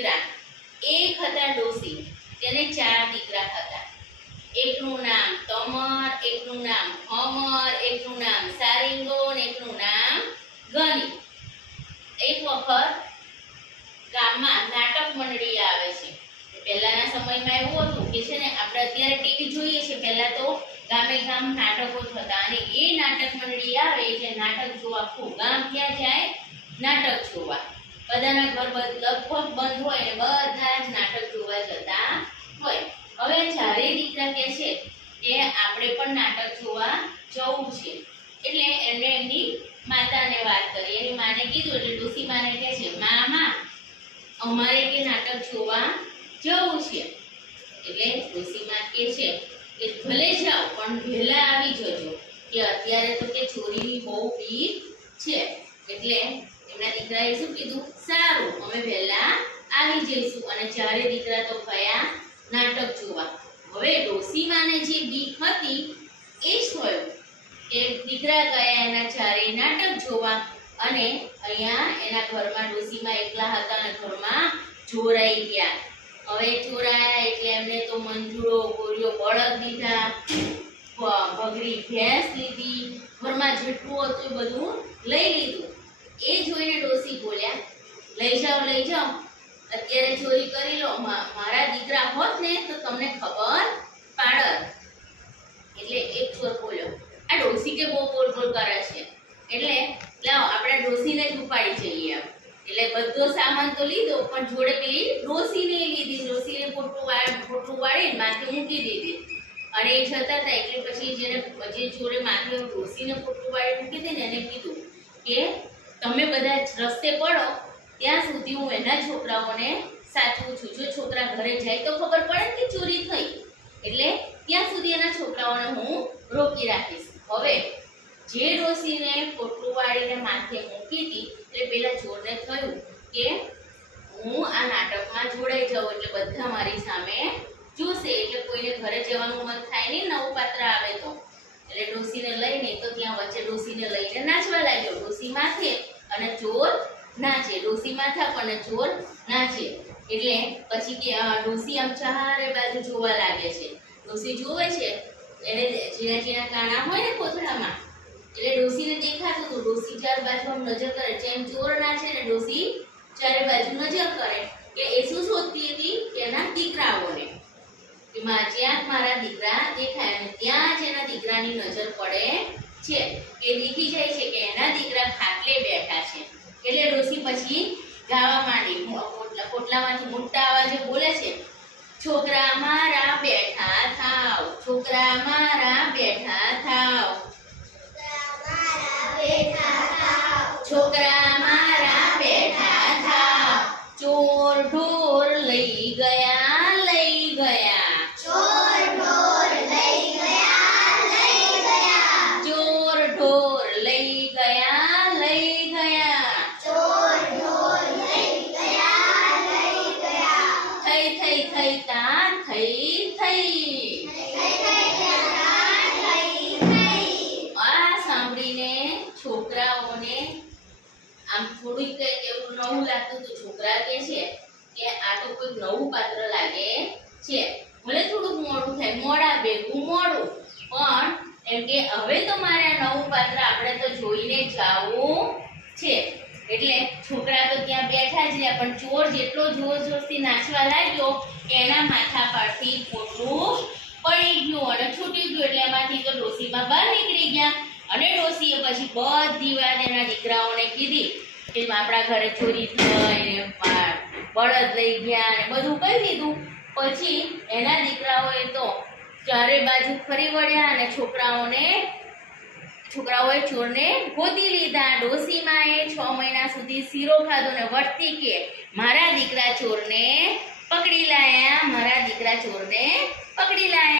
દીકરા. એક હતા ડોસી, તેને 4 દીકરા હતા. એકનું નામ તમર, એકનું નામ અમર, એકનું નામ સારિંગો અને એકનું નામ ગની. એક વખત ગામમાં નાટક મંડળી આવે છે. પહેલાના સમયમાં એવું હતું કે છે ને, આપણે અત્યારે ટીવી જોઈએ છે, પહેલા તો ગામે ગામ નાટકો થતા, અને એ નાટક મંડળી આવે એટલે નાટક જોવા આખું ગામ ક્યાં જાય? નાટક જોવા. બધાના ઘર લગભગ બંધ હોય ને બધા જ નાટક જોવા જતા હોય. હવે 4 દીકરા કે છે કે આપણે પણ નાટક જોવા જવું છે, એટલે એમને એમની માતાને વાત કરી. એની માને કીધું એટલે ડોસી માને કહે છે, મામા અમારે કે નાટક જોવા જવું છે. એટલે ડોસી માં કહે છે કે ભલે જાઓ પણ વહેલા આવી જજો, કે અત્યારે તો કે ચોરીની બહુ બીક છે. એટલે એમના દીકરાએ શું કીધું? સારું, અમે વહેલા આવી જઈશું. અને 4 દીકરા તો ગયા નાટક જોવા. હવે ડોસી માને જે બીક હતી એ જ થયું કે દીકરા ગયા એના 4 નાટક જોવા, અને અહીંયા એના ઘરમાં ડોસીમાં એકલા હતા અને ઘરમાં ચોરાઈ ગયા. હવે ચોરાયા એટલે એમને તો મંજૂરો ગોળીઓ બળદ દીધા, બગડી ભેંસ લીધી, ઘરમાં જેટલું હતું એ બધું લઈ લીધું. એ જોઈને ડોસી બોલ્યા, લઈ જાઓ, અત્યારે ચોરી કરી લો, મારા દીકરા હોત ને તો તમને ખબર પાડત. એટલે એક ચોર બોલ્યો, આ ડોસી કે બહુ બોલ કરે છે, એટલે લાવો આપણે ડોસીને જ ઉપાડી જઈએ. એટલે બધો સામાન તો લીધો, પણ જોડે પેલી ડોસીને લીધી. ડોસીને પોટલું વાળીને માથે મૂકી દીધી, અને એ જતા હતા. એટલે પછી જે ચોરે માથે ડોસીને પોટલું વાળી મૂકી દીધી ને એને કીધું કે તમે બધા રસ્તે પડો ત્યાં સુધી હું એના છોકરાઓને સાચવું છું. જો છોકરા ઘરે જાય તો ખબર પડે કે ચોરી થઈ, એટલે ત્યાં સુધી એના છોકરાઓને હું રોકી રાખીશ. હવે જે ડોસીને પોટલું વાળીને માથે મૂકી હતી એટલે પેલા ચોરને થયું કે હું આ નાટકમાં જોડાઈ જાઉં એટલે બધા મારી સામે જોશે, એટલે કોઈને ઘરે જવાનું મન થાય નહીં, નવું પાત્ર આવે તો. એટલે ડોસીને લઈને તો ત્યાં વચ્ચે ડોસીને લઈને નાચવા લાગ્યો. ડોસી માથે અને ચોર નાચે, ડોસી માથા પણ ચોર નાચે. એટલે પછી કે ડોસી આમ ચારે બાજુ જોવા લાગે છે. ડોસી જોવે છે, એને ઝીણા કાણા હોય ને કોથળામાં, એટલે ડોસીને દેખાતું હતું. ડોસી ચાર બાજુ આમ નજર કરે, જેમ ચોર નાચે ને ડોસી ચારે બાજુ નજર કરે કે એ શું શોધતી હતી? એના દીકરાઓને. જ્યાં મારા દીકરા દેખાય અને ત્યાં જ એના દીકરાની નજર પડે છે. એ દેખી જાય છે કે એના દીકરા ખાટલે બેઠા છે. એટલે ડોસી પછી ગાવા માંડી, પોટલામાંથી મોટા અવાજે બોલે છે, છોકરા મારા બેઠા થાવ, છોકરા મારા બેઠા થાવ, છોકરા મારા બેઠા થાવ. ચોર ઢોર લઈ ગયા, લઈ ગયા, ચોર ઢોર લઈ ગયા, લઈ ગયા, ચોર ઢોર લઈ ગયા, લઈ ગયા, ચોર ઢોર લઈ ગયા, લઈ ગયા. થઈ થઈ થઈ તા થઈ થઈ. આ સાંભળીને છોકરાઓને આમ થોડુંક કંઈક એવું નવું લાગતું હતું. છોકરા કે છે કે આ તો કોઈ નવું પાત્ર લાગે છે, ભલે થોડુંક મોડું થાય, મોડા ભેગું મોડું, પણ એમ કે હવે તો મારે આ નવું પાત્ર આપણે તો જોઈને જાવું છે. એટલે છોકરા તો ત્યાં બેઠા જ રહ્યા, પણ ચોર જેટલો જોર જોરથી નાચવા લાગ્યો કે એના માથા પરથી પોટલું પડી ગયું અને છૂટી ગયું. એટલે એમાંથી તો ડોસીમાં બહાર નીકળી ગયા. અને ડોસીએ પછી બધી વાત એના દીકરાઓને કીધી કે આપણા ઘરે ચોરી થઈ ને બળદ લઈ ગયા ને બધું કહી દીધું. પછી એના દીકરાઓએ તો ચારે બાજુ ફરી વળ્યા અને છોકરાઓએ ચોરને ગોતી લીધા. ડોસીમાએ 6 મહિના સુધી શીરો ખાધો ને વર્તી કે મારા દીકરા ચોરને પકડી લાયા, મારા દીકરા ચોરને પકડી લાયા.